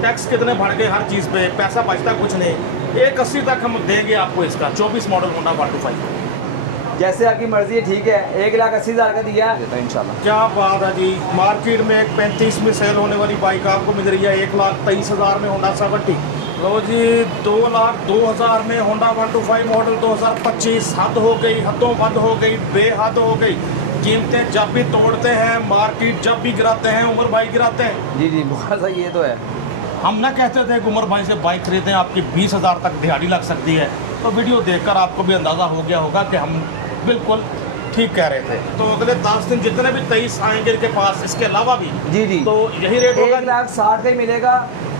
Tax कितने बढ़ गए हर चीज़ पे, पैसा बचता कुछ नहीं। 180 तक हम देंगे आपको इसका 24 मॉडल होंडा 125। जैसे आपकी मर्जी है, ठीक है। 1,80,000 का दिया है इंशाल्लाह। क्या बात है जी। मार्केट में एक 35 में सेल होने वाली बाइक आपको मिल रही है 1,23,000 में होंडा 70। लो जी 2,02,000 में होंडा 125 मॉडल 2025। हद हो गई, हदों हद हो गई, बेहद हो गई। कीमतें जब भी तोड़ते हैं, मार्केट जब भी गिराते हैं, उमर भाई गिराते हैं। जी जी बहुत सही, ये तो है। हम ना कहते थे कि उमर भाई से बाइक खरीदें आपकी 20,000 तक दिहाड़ी लग सकती है, तो वीडियो देखकर आपको भी अंदाज़ा हो गया होगा कि हम बिल्कुल ठीक कह रहे थे। तो अगले 10 दिन जितने भी 23 आएंगे इनके पास, इसके अलावा भी जी जी तो यही रेट होगा। 1,60,000 का ही मिलेगा।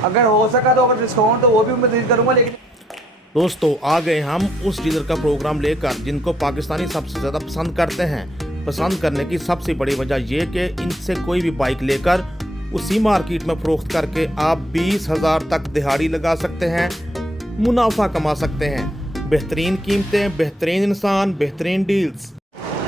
अगर हो सका तो अगर डिस्काउंट तो वो भी मैं मदद करूँगा। लेकिन दोस्तों आ गए हम उस डीलर का प्रोग्राम लेकर जिनको पाकिस्तानी सबसे ज़्यादा पसंद करते हैं। पसंद करने की सबसे बड़ी वजह ये कि इनसे कोई भी बाइक लेकर उसी मार्केट में फरोख्त करके आप 20,000 तक दिहाड़ी लगा सकते हैं, मुनाफा कमा सकते हैं। बेहतरीन कीमतें, बेहतरीन इंसान, बेहतरीन डील्स।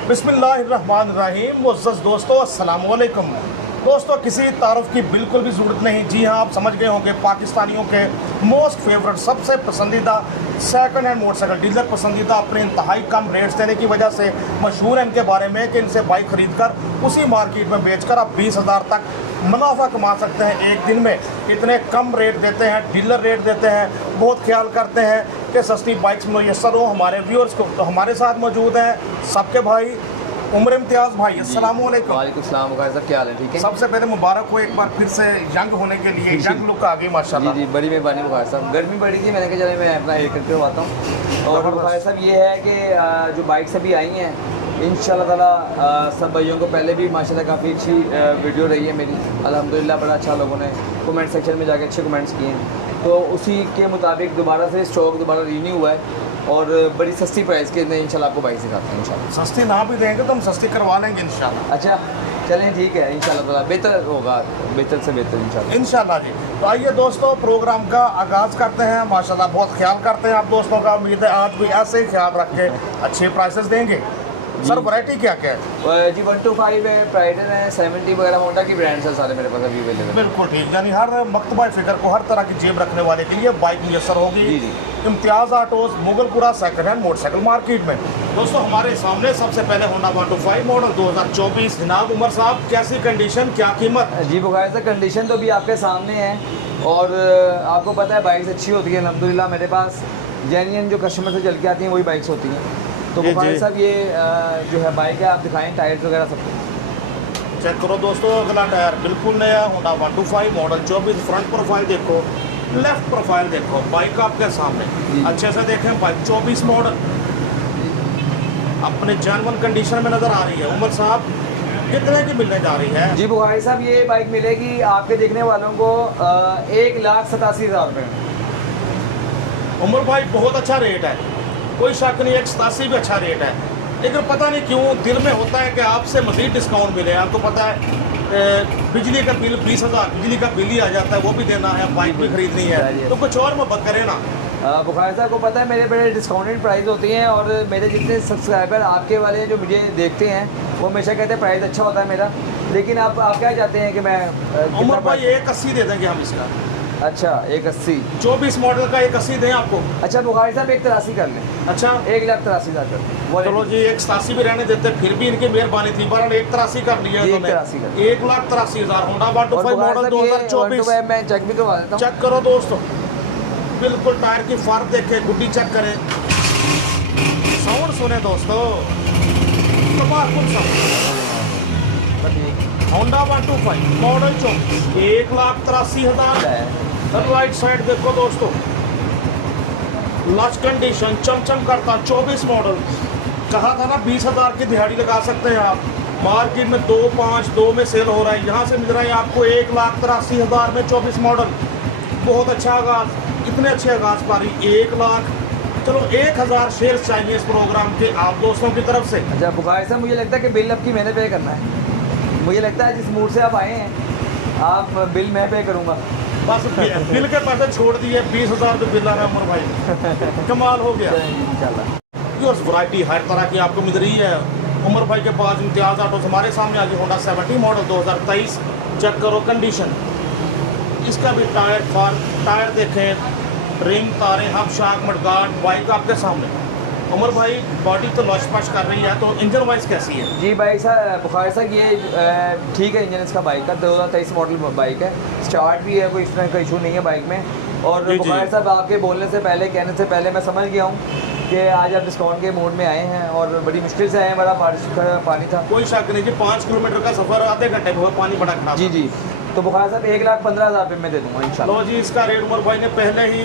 बिस्मिल्लाहिर्रहमानिर्रहीम। मुअज़्ज़ज़ दोस्तों, अस्सलाम वालेकुम। दोस्तों किसी तारुफ की बिल्कुल भी ज़रूरत नहीं। जी हाँ, आप समझ गए होंगे पाकिस्तानियों के मोस्ट फेवरेट, सबसे पसंदीदा सेकंड हैंड मोटरसाइकिल डीलर, पसंदीदा अपने इंतहाई कम रेट्स देने की वजह से मशहूर है इनके बारे में कि इनसे बाइक ख़रीद कर उसी मार्केट में बेचकर आप 20,000 तक मुनाफा कमा सकते हैं एक दिन में। इतने कम रेट देते हैं, डीलर रेट देते हैं, बहुत ख्याल करते हैं कि सस्ती बाइक्स मुयस्सर हो हमारे व्यूअर्स को। तो हमारे साथ मौजूद हैं सबके भाई उमर इम्तियाज़ भाई। अस्सलाम वालेकुम। वालेकुम सलाम। साहब क्या हाल है? ठीक है। सबसे पहले मुबारक हो एक बार फिर से यंग होने के लिए। यंग लुक आ गई माशाल्लाह। जी जी बड़ी मेहरबानी बुखार साहब। गर्मी बढ़ी थी, मैंने कहा चले मैं अपना हेयर कट करवाता हूँ। और बुखार साहब ये है कि जो बाइक्स अभी आई हैं इंशाल्लाह ताला सब भाइयों को पहले भी माशाल्लाह काफ़ी अच्छी वीडियो रही है मेरी, अल्हम्दुलिल्लाह। बड़ा अच्छा लोगों ने कमेंट सेक्शन में जाके अच्छे कमेंट्स किए हैं, तो उसी के मुताबिक दोबारा से स्टॉक दोबारा रीन्यू हुआ है और बड़ी सस्ती प्राइस के इंशाल्लाह आपको बाइक सिखाते हैं इंशाल्लाह। सस्ती ना भी देंगे तो हम सस्ती करवा लेंगे इंशाल्लाह। अच्छा चलें, ठीक है। इंशाल्लाह ताला बेहतर होगा, बेहतर से बेहतर इंशाल्लाह। इंशाल्लाह जी। तो आइए दोस्तों प्रोग्राम का आगाज़ करते हैं। माशाल्लाह बहुत ख्याल करते हैं आप दोस्तों का। उम्मीद है आज भी ऐसे ही ख्याल रख के अच्छे प्राइसेस देंगे। सर वैरायटी क्या क्या है? जी 125 है, प्राइडर है, 70 वगैरह होंडा की ब्रांड्स है सारे मेरे पास अभी अवेलेबल। बिल्कुल ठीक, यानी हर मकतबा फ़िक्र को, हर तरह की जेब रखने वाले के लिए बाइक मुयस्सर होगी। जी जी। Imtiaz autos, Mughalpura second hand motorcycle market में। दोस्तों हमारे सामने सबसे पहले होंडा 125 मॉडल 2024। जनाब उमर साहब कैसी कंडीशन, क्या कीमत? जी बुखार से कंडीशन तो भी आपके सामने है और आपको पता है बाइक्स अच्छी होती है अल्हम्दुलिल्लाह। मेरे पास जेन्युइन जो कस्टमर से चल के आती हैं वही बाइक्स होती हैं। तो बुखार साहब ये जो है बाइक है, आप दिखाएं टायर्स वगैरह सब कुछ चेक करो दोस्तों। अगला टायर बिल्कुल नया होंडा 125 मॉडल 24। फ्रंट प्रोफाइल देखो, लेफ्ट प्रोफाइल देखो, बाइक आपके सामने अच्छे से देखें। बाइक 24 मॉडल अपने जेन्युइन कंडीशन में नज़र आ रही है। उमर साहब कितने की मिलने जा रही है? जी बुखारी साहब ये बाइक मिलेगी आपके देखने वालों को 1,87,000 रुपये। उमर भाई बहुत अच्छा रेट है, कोई शक नहीं। 187 भी अच्छा रेट है, लेकिन पता नहीं क्यों दिल में होता है कि आपसे मज़ीद डिस्काउंट मिले। आपको पता है बिजली का बिल 20,000 बिजली का बिल ही आ जाता है, वो भी देना है, बाइक भी खरीदनी है, तो कुछ और मोहब्बत करें ना। बुखारी साहब को पता है मेरे बड़े डिस्काउंटेड प्राइस होती हैं और मेरे जितने सब्सक्राइबर आपके वाले जो मुझे देखते हैं वो हमेशा कहते हैं प्राइस अच्छा होता है मेरा। लेकिन आप क्या चाहते हैं कि मैं उमर भाई 180 दे देंगे हम इसका। अच्छा 180 24 मॉडल का 180 दें आपको? अच्छा बुखारी साहब 183 कर लें। अच्छा 1,83,000 कर। चलो जी 187 भी रहने देते, फिर भी इनकी मेहरबानी थी। पर 183 कर लिया, 1,83,000 होंडा 125 मॉडल 2024। मैं चेक भी करवा देता हूँ। चेक करो दोस्तों, बिल्कुल टायर की फार्क देखें, गुड्डी चेक करें, साउंड सुने दोस्तों, कमाल sound. Honda 125 model 24 1,83,000। Right side देखो दोस्तों, लच कंडीशन, चमचम करता 24 मॉडल। कहा था ना 20,000 की दिहाड़ी लगा सकते हैं आप। मार्केट में 252 में सेल हो रहा है, यहाँ से मिल रहा है आपको 1,83,000 में 24 मॉडल। बहुत अच्छा आगाज, इतने अच्छे आगाज पारी 1 लाख। चलो 1,000 शेयर चाहिए इस प्रोग्राम के आप दोस्तों की तरफ से। अच्छा बुखारी साहब मुझे लगता है कि बिल अब की मैंने पे करना है। मुझे लगता है जिस मूड से आप आए हैं आप बिल मैं पे करूँगा। बस बिल के पैसे छोड़ दिए, 20,000 तो बिल आ रहा है उमर भाई, कमाल हो गया। इंशाल्लाह वैरायटी हर तरह की आपको मिल रही है उमर भाई के पास। इम्तियाज़ ऑटोज़ हमारे सामने आ गई होंडा 70 मॉडल 2023। चेक करो कंडीशन, इसका भी टायर देखें, रिंग, तारे, हब, शाक, मडगार्ड, बाइक आपके सामने। उमर भाई बॉडी तो लॉश पाश कर रही है, तो इंजन वाइज कैसी है? जी भाई साहब, बुखारी साहब ये ठीक है इंजन इसका बाइक का, 2023 मॉडल बाइक है, स्टार्ट भी है, कोई इस तरह का इशू नहीं है बाइक में। और जी, बुखारी साहब आपके बोलने से पहले, कहने से पहले मैं समझ गया हूँ कि आज आप डिस्काउंट के मोड में आए हैं और बड़ी मुश्किल से आए हैं, बड़ा बारिश का पानी था। कोई शक नहीं जी, 5 किलोमीटर का सफ़र आधे घंटे में हुआ, पानी बड़ा खराब। जी जी, तो बुखारी साहब 1,15,000 रुपये में दे दूँगा इंशाल्लाह। लो जी, इसका रेट उमर भाई ने पहले ही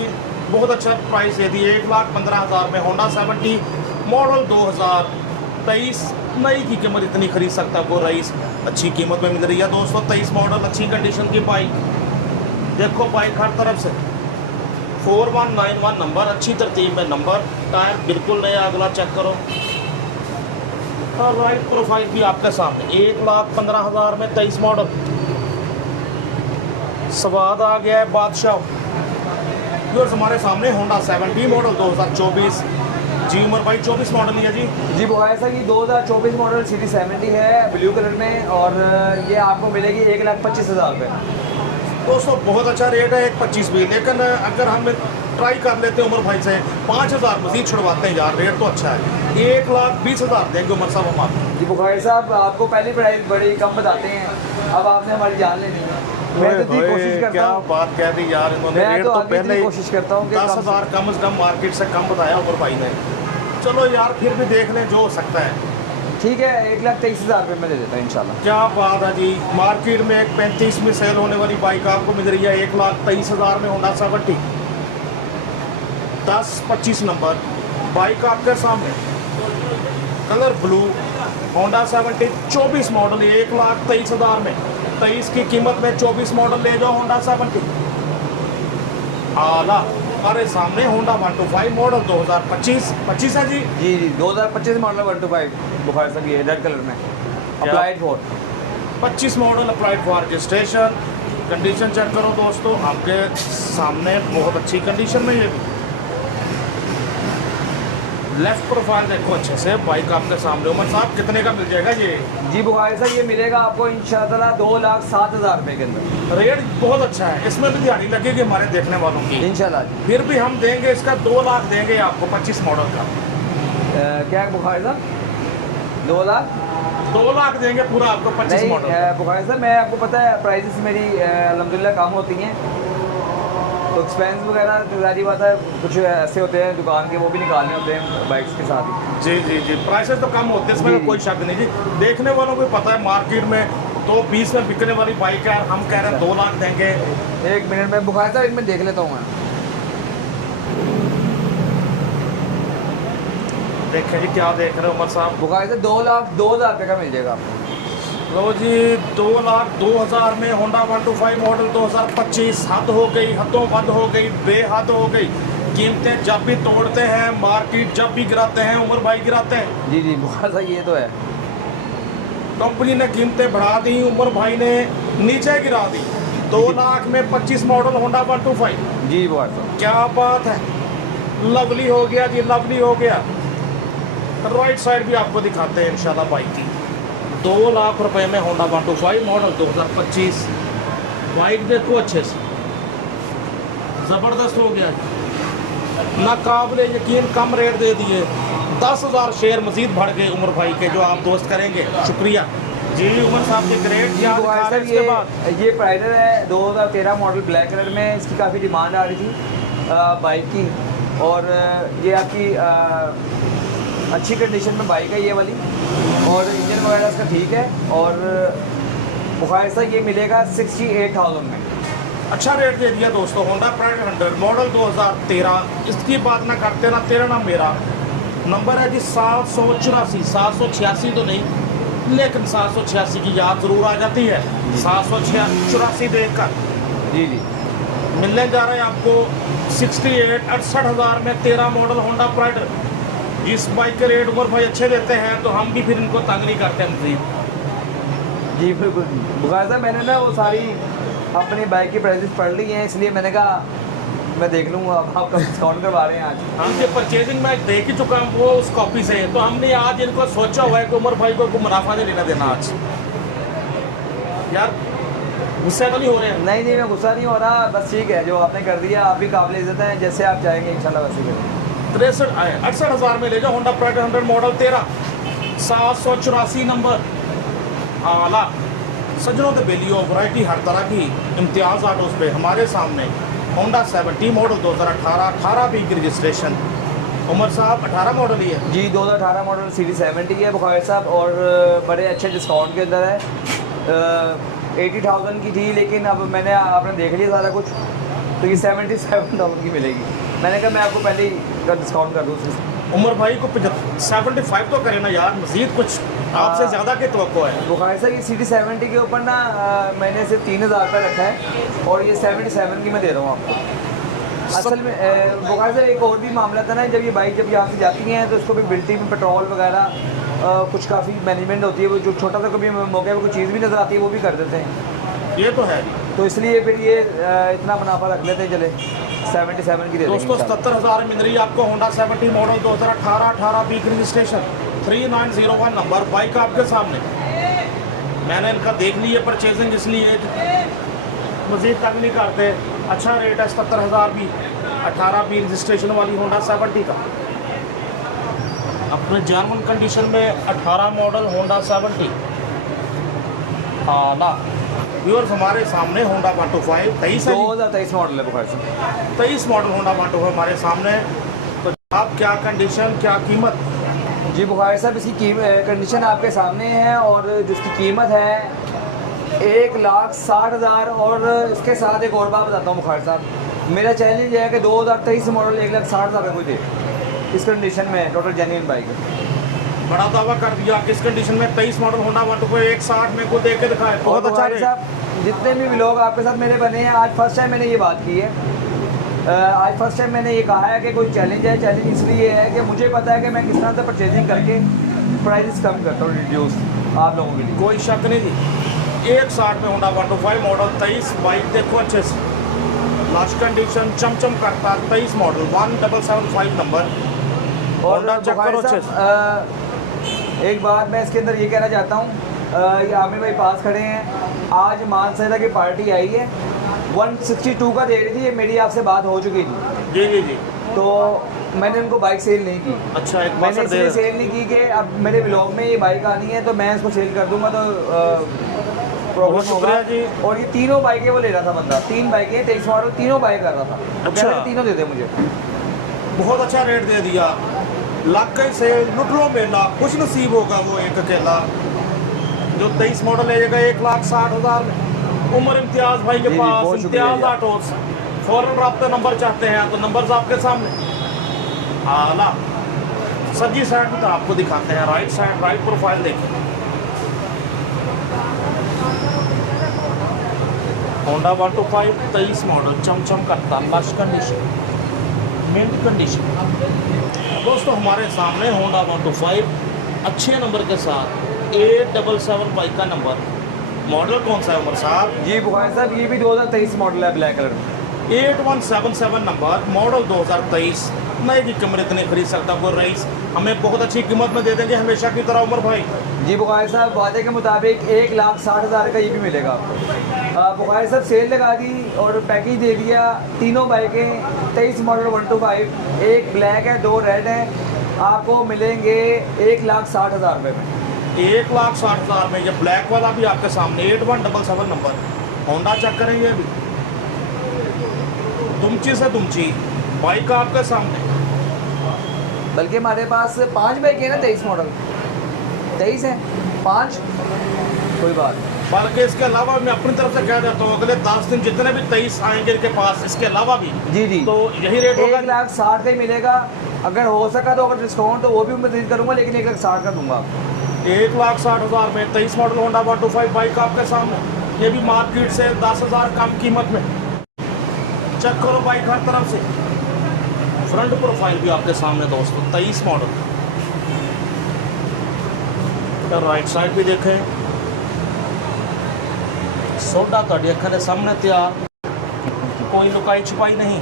बहुत अच्छा प्राइस दे दी, 1,15,000 में होंडा 70 मॉडल 2023। नई की कीमत इतनी खरीद सकता वो रईस, अच्छी कीमत में मिल रही है दोस्तों। 23 मॉडल, अच्छी कंडीशन की बाइक, देखो बाइक हर तरफ से 4191 नंबर, अच्छी तरतीब में नंबर, टायर बिल्कुल नया, अगला चेक करो। और राइट प्रोफाइल भी आपके सामने, 1,15,000 में 23 मॉडल। स्वाद आ गया है बादशाह। व्यूअर्स हमारे सामने होंडा 70 मॉडल 2024। जी उमर भाई 24 मॉडल ही है जी। जी बुखारी साहब ये 2024 मॉडल सिटी 70 है, ब्लू कलर में, और ये आपको मिलेगी 1,25,000 रुपये। दोस्तों बहुत अच्छा रेट है, 1,25 भी, लेकिन अगर हम ट्राई कर लेते हैं उमर भाई से, 5,000 मजीद छुड़वाते हैं यार, रेट तो अच्छा है। 1,20,000 देंगे उमर साहब हम आपको। जी बुखारी साहब आपको पहली प्राइस बड़ी कम बताते हैं, अब आपने हमारी जान लेनी है। मैं तो इतनी कोशिश करता क्या हूँ, बात कह दी यार इन्होंने, मैं रेट तो तो अभी पहले इतनी ही कोशिश करता हूँ कि 10,000 कम से कम मार्केट से कम बताया उमर भाई ने। चलो यार फिर भी देख लें जो हो सकता है। ठीक है, 1,23,000 रुपये में दे देता हूँ इंशाल्लाह। क्या बात है जी, मार्केट में 1,35 में सेल होने वाली बाइक आपको मिल रही है 1,23,000 में होंडा 70 10-25 नंबर बाइक आपके सामने, कलर ब्लू, होंडा 70 24 मॉडल, 1,23,000 में। 23 की कीमत में 24 मॉडल ले जाओ होंडा 70 आला। हमारे सामने होंडा 125 मॉडल 2025 है जी। जी जी 2025 मॉडल 125 बुखारी साहब, ये रेड कलर में applied for 25 model, applied for registration. Condition check करो दोस्तों, आपके सामने बहुत अच्छी कंडीशन में ये भी। लेफ्ट प्रोफाइल देखो अच्छे से, बाइक आपके सामने। उमर साहब कितने का मिल जाएगा ये? जी बुखारी साहब ये मिलेगा आपको इंशाल्लाह 2,07,000 रुपये के अंदर। रेट बहुत अच्छा है, इसमें भी दिहाड़ी लगेगी हमारे देखने वालों की। इंशाल्लाह फिर भी हम देंगे इसका 2 लाख देंगे आपको 25 मॉडल का। क्या है बुखारी साहब, 2 लाख 2 लाख देंगे पूरा आपको 25 नहीं मॉडल। बुखारी साहब, मैं आपको पता है प्राइसेस मेरी अल्हम्दुलिल्लाह कम होती हैं, तो एक्सपेंस वगैरह तो जारी बात है, कुछ ऐसे होते हैं दुकान के, वो भी निकालने होते हैं बाइक्स के साथ ही। जी जी जी, प्राइसेस तो कम होते हैं, इसमें जी, तो कोई शक नहीं जी। देखने वालों को पता है मार्केट में 220 में बिकने वाली बाइक है, हम कह रहे हैं 2 लाख देंगे। एक मिनट में बुखारी साहब इनमें देख लेता हूँ मैं। देखें जी क्या देख रहे हो उमर साहब। बुखारी साहब 2,02,000 रुपये का मिल जाएगा आपको। लो जी 2,02,000 में होंडा 125 मॉडल 2025। हद हो गई, हदों हद हो गई, बेहद हो गई। कीमतें जब भी तोड़ते हैं, मार्केट जब भी गिराते हैं, उमर भाई गिराते हैं। जी जी बुखारी साहब ये तो है, कंपनी ने कीमतें बढ़ा दी, उमर भाई ने नीचे गिरा दी। 2 लाख में 25 मॉडल होंडा 125। जी बुखारी साहब क्या बात है, लवली हो गया जी, लवली हो गया। राइट साइड भी आपको दिखाते हैं इंशाल्लाह बाइक की। 2 लाख रुपए में होंडा 125 मॉडल 2025। बाइक देखो अच्छे से, ज़बरदस्त हो गया, नाकाबिले यकीन कम रेट दे दिए। 10,000 शेयर मजीद बढ़ गए उमर भाई के, जो आप दोस्त करेंगे। शुक्रिया जी उमर साहब के ग्रेट। जी बुखारी साहब इसके बाद ये प्राइडर है 2013 मॉडल ब्लैक कलर में, इसकी काफ़ी डिमांड आ रही थी बाइक की, और ये आपकी अच्छी कंडीशन में बाइक है ये वाली, और इंजन वगैरह इसका ठीक है। और बुखारी साहब ये मिलेगा 68,000 में। अच्छा रेट दे दिया दोस्तों। Honda pride 100 model 2013। इसकी बात ना करते ना तेरा ना मेरा। नंबर है जी 784, 786 तो नहीं, लेकिन 786 की याद ज़रूर आ जाती है। 784 देखकर जी जी मिलने जा रहे हैं आपको 68,000 में 13 मॉडल होंडा प्राइड। जिस बाइक के रेट उमर भाई अच्छे देते हैं, तो हम भी फिर इनको तंग नहीं करते मजीद। जी बिल्कुल बुखारी साहब, मैंने ना वो सारी अपनी बाइक की प्राइसेस पढ़ ली हैं, इसलिए मैंने कहा मैं देख लूँगा। अब आप डिस्काउंट करवा रहे हैं आज। हम जो परचेजिंग में देख ही चुका हूँ वो उस कॉपी से, तो हमने आज इनको सोचा हुआ है कि उमर भाई को मुनाफा नहीं लेना देना आज। यार गुस्से तो नहीं हो रहे हैं? नहीं नहीं, मैं गुस्सा नहीं हो रहा, बस ठीक है जो आपने कर दिया, आप भी काबिल इज्जत हैं, जैसे आप चाहेंगे इंशाल्लाह वैसे करेंगे। 68,000 में ले जाओ होंडा प्राइड 100 मॉडल 13 784 नंबर आला। सजनों के बेलियो वैरायटी हर तरह की इम्तियाज ऑटोज पे हमारे सामने होंडा 70 मॉडल 2018 18 भी की रजिस्ट्रेशन। उमर साहब 18 मॉडल ही है जी, 2018 मॉडल सीरीज 70 है बुखारी साहब, और बड़े अच्छे डिस्काउंट के अंदर है। 80,000 की थी, लेकिन अब मैंने आपने देख लिया सारा कुछ, तो ये 77,000 की मिलेगी। मैंने कहा मैं आपको पहले ही का डिस्काउंट कर दूँ। उमर भाई को 75 तो करे ना यार, मजीद कुछ आपसे ज़्यादा के तवक्को है। बुखारी साहब ये सीरीज 70 के ऊपर ना मैंने सिर्फ 3,000 रुपये रखा है, और ये 77 की मैं दे रहा हूँ आपको। असल में बुखारी साहब एक और भी मामला था ना, जब ये बाइक जब यहाँ से जाती हैं तो उसको भी बिल्टी में पेट्रोल वगैरह कुछ काफ़ी मैनेजमेंट होती है, वो जो छोटा सा कभी मौके पर कोई चीज़ भी नज़र आती है वो भी कर देते हैं। ये तो है, तो इसलिए फिर ये इतना मुनाफा रख लेते हैं, चले 77 की दे दोस्तों। 77,000 मिल रही है आपको होंडा 70 मॉडल 2018 18 बीक रजिस्ट्रेशन 3901 नंबर। बाइक आपके सामने, मैंने इनका देख ली है परचेजिंग, इसलिए मज़ीद तंग नहीं करते। अच्छा रेट है 77,000 भी 18 बी रजिस्ट्रेशन वाली होंडा 70 का। अपने जर्मन कंडीशन में 18 मॉडल होंडा 70 आला। व्यूअर्स हमारे सामने होंडा 125 23 है, 2023 मॉडल है बुखारी साहब। 23 मॉडल होंडा 125 हमारे सामने। तो आप क्या कंडीशन क्या कीमत? जी बुखारी साहब, इसकी कंडीशन आपके सामने है, और जिसकी कीमत है 1,60,000, और इसके साथ एक और बात बताता हूँ बुखारी साहब, मेरा चैलेंज है कि 2023 मॉडल 1,60,000 का कोई दे इस कंडीशन में, टोटल जेन्युइन बाइक है। बड़ा दावा कर दिया किस कंडीशन में 23 मॉडल होंडा 125 160 में को दे के दिखाए, बहुत अच्छा बुखारी रेट। साहब जितने भी व्लॉग आपके साथ मेरे बने हैं, आज फर्स्ट टाइम मैंने ये बात की है, आज फर्स्ट टाइम मैंने ये कहा है कि कोई चैलेंज है। चैलेंज इसलिए है कि मुझे पता है कि मैं किस तरह से परचेजिंग करके प्राइस कम करता हूँ, रिड्यूस आप लोगों के लिए। कोई शक नहीं जी। 160 में होंडा 125 मॉडल 23 बाइक देखो अच्छे से, लास्ट कंडीशन चमचम करता 23 मॉडल 1775 नंबर। और होंडा चेक करो बुखारी अच्छे से। साहब एक बात मैं इसके अंदर ये कहना चाहता हूँ, ये आमिर भाई पास खड़े हैं, आज मानसरा की पार्टी आई है, 162 का दे रही थी, ये मेरी आपसे बात हो चुकी थी जी जी जी। तो मैंने उनको बाइक सेल नहीं की। अच्छा, एक मैंने बात दे इसलिए सेल नहीं की कि अब मेरे ब्लॉग में ये बाइक आनी है तो मैं इसको सेल कर दूंगा तो प्रॉब्लम होगा। शुक्रिया जी। और ये तीनों बाइकें वो ले रहा था बंदा, 3 बाइकें 23 मॉडल तीनों बाइक कर रहा था, तो कह रहे थे तीनों दे दे मुझे। बहुत अच्छा रेट दे दिया, लाके से लुट लो मेला, कुछ नसीब होगा वो एक अकेला जो 23 मॉडल ले जाएगा 1,60,000 में। उमर इम्तियाज भाई के जी, पास, बहुत शुक्रिया इम्तियाज ऑटोस, फौरन रब्ता नंबर चाहते हैं तो नंबर आपके सामने आला। सज्जी साइड में तो आपको दिखाते हैं, राइट साइड राइट प्रोफाइल देखिए, होंडा 125 23 मॉडल चमचम करता, लश कंडीशन, मिंट कंडीशन। दोस्तों हमारे सामने होंडा 125 अच्छे नंबर के साथ 877 बाइक का नंबर। मॉडल कौन सा है उमर साहब? जी बुखारी साहब, ये भी 2023 मॉडल है, ब्लैक कलर में। 8177 नंबर, मॉडल 2023। नए की कीमत इतनी खरीद सकता कोई रईस, हमें बहुत अच्छी कीमत में दे देंगे हमेशा की तरह उमर भाई। जी बुखारी साहब, वादे के मुताबिक 1,60,000 का ये भी मिलेगा आपको। बुखारी साहब सेल लगा दी और पैकेज दे दिया, तीनों बाइकें 23 मॉडल 125, एक ब्लैक है 2 रेड है, आपको मिलेंगे 1,60,000 रुपये में। 1,60,000 में ये ब्लैक वाला भी आपके सामने 8177 नंबर होंडा चेक करेंगे अभी, दुमची से दुमची बाइक आपके सामने। बल्कि हमारे पास 5 बाइक है ना 23 मॉडल, 23 है 5, कोई बात नहीं। बल्कि इसके अलावा मैं अपनी तरफ से कह देता हूँ अगले 10 दिन जितने भी 23 आएंगे इनके पास, इसके अलावा भी जी जी तो यही रेट होगा। 1,60,000 का ही मिलेगा, अगर हो सका तो अगर डिस्काउंट तो वो भी मैं करूँगा, लेकिन 1,60,000 का दूंगा। 1,60,000 में 23 मॉडल होंडा 125 बाइक आपके सामने, ये भी मार्केट से 10,000 कम कीमत में। चेक करो बाइक हर तरफ से, फ्रंट प्रोफाइल भी आपके सामने दोस्तों 23 मॉडल। राइट साइड भी देखें, सोडा तो अखा के सामने तैयार, कोई लुकाई छुपाई नहीं।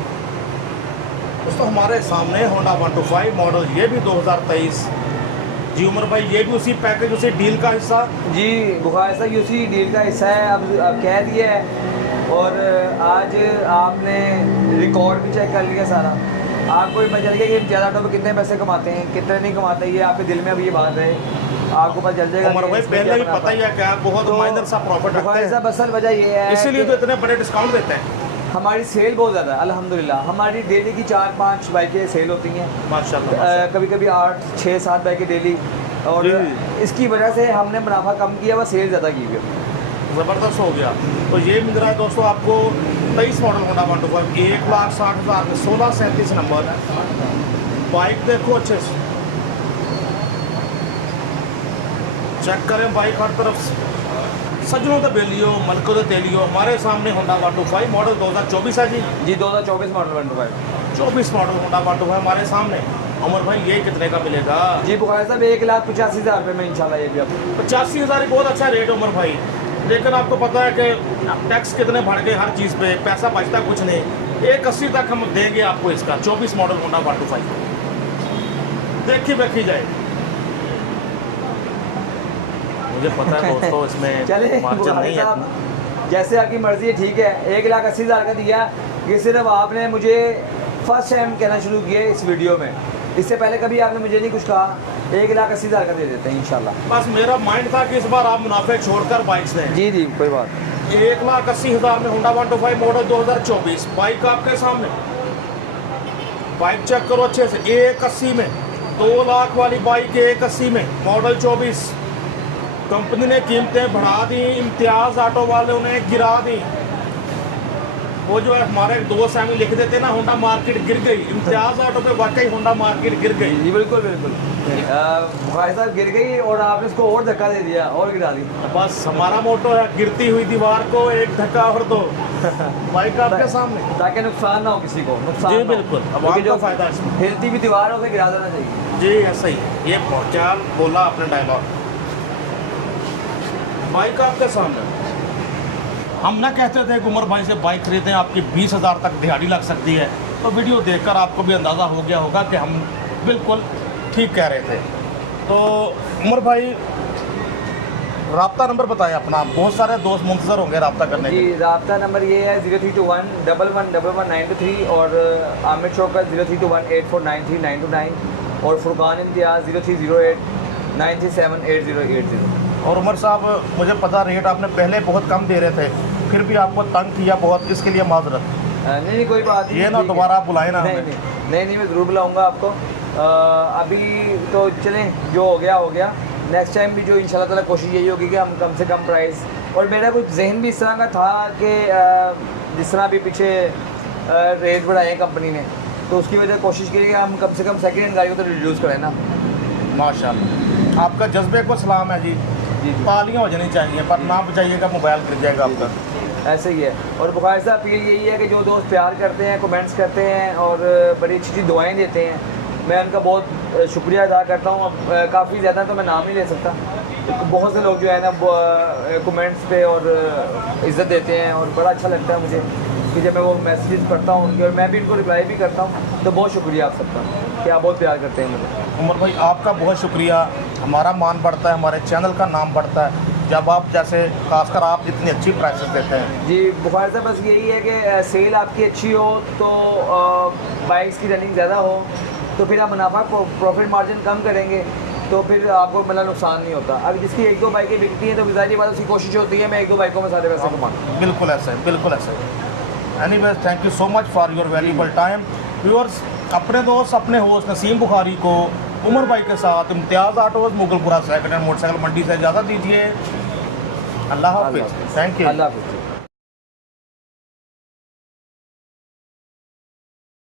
दोस्तों हमारे सामने होंडा 125 मॉडल, ये भी 2023 जी उमर भाई, ये भी उसी पैकेज, उसी डील का हिस्सा। जी बुखारी साहब, ये उसी डील का हिस्सा है। अब कह दिया है और आज आपने रिकॉर्ड भी चेक कर लिया सारा। आपको भी पता चल गया कि ज़्यादा ऑटो पे कितने पैसे कमाते हैं, कितने नहीं कमाते, ये आपके दिल में अब ये बात है, आपको पता चल जाएगा। उमर भाई पहले भी पता ही है क्या, बहुत माइनर सा प्रॉफिट रखते बुखारी साहब हैं, असल वजह ये है इसीलिए कि तो इतने बड़े डिस्काउंट देते हैं। हमारी सेल बहुत ज़्यादा है अल्हम्दुलिल्लाह। हमारी डेली की 4-5 बाइकें सेल होती हैं, माशाल्लाह। कभी कभी 8, 6, 7 बाइकें डेली, और जी। इसकी वजह से हमने मुनाफा कम किया व सेल ज़्यादा की हुई है। ज़बरदस्त हो गया। तो ये मिल रहा है दोस्तों आपको 23 मॉडल होंडा 125, 1,60,000 में, 1637 नंबर है। बाइक देखो अच्छे से, चेक करें बाइक हर तरफ। सज्जनों तो बेलियो, मलको तो तेलियो, हमारे सामने होंडा 125 मॉडल 2024 है जी। जी 2024 मॉडल 125। 24 मॉडल होंडा 125 हमारे सामने। उमर भाई ये कितने का मिलेगा? जी बुखारी साहब 1,85,000 रुपये में इंशाल्लाह ये भी आपको। 85,000 ही बहुत अच्छा रेट है उमर भाई, लेकिन आपको पता है कि टैक्स कितने बढ़ गए हर चीज़ पे, पैसा बचता कुछ नहीं। 1,80 तक हम देंगे आपको इसका। 24 मॉडल होंडा 125 देखी जाए। मुझे पता है दोस्तों इसमें चले मार्जिन नहीं है साहब, इतना। जैसे आपकी मर्जी है, ठीक है। 1,80,000 का दिया, ये सिर्फ आपने मुझे फर्स्ट टाइम कहना शुरू किया इस वीडियो में, इससे पहले कभी आपने मुझे नहीं कुछ कहा। 1,80,000 का दे देते हैं इंशाल्लाह। बस मेरा माइंड था कि इस बार आप मुनाफे छोड़कर बाइक्स दें। जी जी कोई बात नहीं। 1,80,000 में होंडा 125 मॉडल 2024 बाइक आपके सामने। बाइक चेक करो अच्छे से, 1,80 में 2 लाख वाली बाइक 1,80 में मॉडल 24। कंपनी ने कीमतें बढ़ा दी, इम्तियाज ऑटो वालों ने गिरा दी। वो जो है हमारे दोस्त हैं लिख देते ना, होंडा मार्केट गिर गई। इम्तियाज ऑटो पे वाकई होंडा मार्केट गिर गई। जी बिल्कुल बिल्कुल। बुखारी साहब गिर गई और आपने उसको और धक्का दे दिया और गिरा दी। बस हमारा मोटो है, गिरती हुई दीवार को एक धक्का और दो। बाइक आपके सामने, ताकि नुकसान ना हो किसी को, नुकसान जी ना हो। बिल्कुल। अब क्योंकि आपका फायदा है इसमें। हिलती भी दीवार हो, उसे गिरा देना चाहिए। जी ऐसा ही, ये क्या बोला आपने डायलॉग। बाइक आपके सामने। हम ना कहते थे कि उमर भाई से बाइक खरीदें, आपकी 20,000 तक दिहाड़ी लग सकती है, तो वीडियो देखकर आपको भी अंदाज़ा हो गया होगा कि हम बिल्कुल ठीक कह रहे थे। तो उमर भाई राब्ता नंबर बताएं अपना, बहुत सारे दोस्त मुंतजर होंगे राब्ता करने के। जी राब्ता नंबर ये है 0321 1111 और आमिर चौक का 0321 8493 और फुरकान इम्तियाज़ 0308 9378080। और उमर साहब मुझे पता रेट आपने पहले बहुत कम दे रहे थे, फिर भी आपको तंग किया बहुत, इसके लिए माजरत। नहीं कोई बात नहीं, ये ना ठीक दोबारा है। आप बुलाएं ना नहीं हमें। नहीं मैं ज़रूर बुलाऊंगा आपको। अभी तो चलें, जो हो गया। नेक्स्ट टाइम भी जो इंशाल्लाह ताला कोशिश यही होगी कि हम कम से कम प्राइस, और मेरा कुछ जहन भी इस तरह का था कि जिस तरह अभी पीछे रेट बढ़ाए कंपनी ने, तो उसकी वजह कोशिश की कि हम कम से कम सेकेंड हैंड गाड़ियों को तो रिड्यूस करें ना। माशाल्लाह, आपका जज्बे को सलाम है जी। जी तालियां हो जानी चाहिए, पर ना बचाइएगा मोबाइल गिर जाएगा आपका। ऐसे ही है। और बुखारी साहब अपील यही है कि जो दोस्त प्यार करते हैं, कमेंट्स करते हैं और बड़ी अच्छी दुआएं देते हैं, मैं उनका बहुत शुक्रिया अदा करता हूँ। अब काफ़ी ज़्यादा तो मैं नाम नहीं ले सकता, बहुत से लोग जो है ना कमेंट्स पे और इज़्ज़त देते हैं, और बड़ा अच्छा लगता है मुझे कि जब मैं वो मैसेजेस पढ़ता हूँ उनके, और मैं भी उनको रिप्लाई भी करता हूँ, तो बहुत शुक्रिया आप सबका कि आप बहुत प्यार करते हैं मुझे। उमर भाई आपका बहुत शुक्रिया, हमारा मान बढ़ता है, हमारे चैनल का नाम बढ़ता है जब आप जैसे, खासकर आप जितनी अच्छी प्राइसेस देते हैं। जी बुखारी साहब बस यही है कि सेल आपकी अच्छी हो तो बाइक्स की रनिंग ज़्यादा हो, तो फिर आप मुनाफा प्रॉफिट मार्जिन कम करेंगे, तो फिर आपको मतलब नुकसान नहीं होता। अगर जिसकी 1-2 बाइकें बिकती हैं तो ज़ाहिर बात उसकी कोशिश होती है मैं 1-2 बाइकों में सारे पैसे कमाऊँ। बिल्कुल ऐसा है, बिल्कुल ऐसा है। Anyways thank you so much for your valuable time. Viewers, अपने दोस्त अपने होस्ट नसीम बुखारी को उमर भाई के साथ Imtiaz autos Mughalpura second hand motorcycle मंडी से इजाज़त दीजिए। अल्लाह हाफिज़। Thank you. अल्लाह हाफिज़।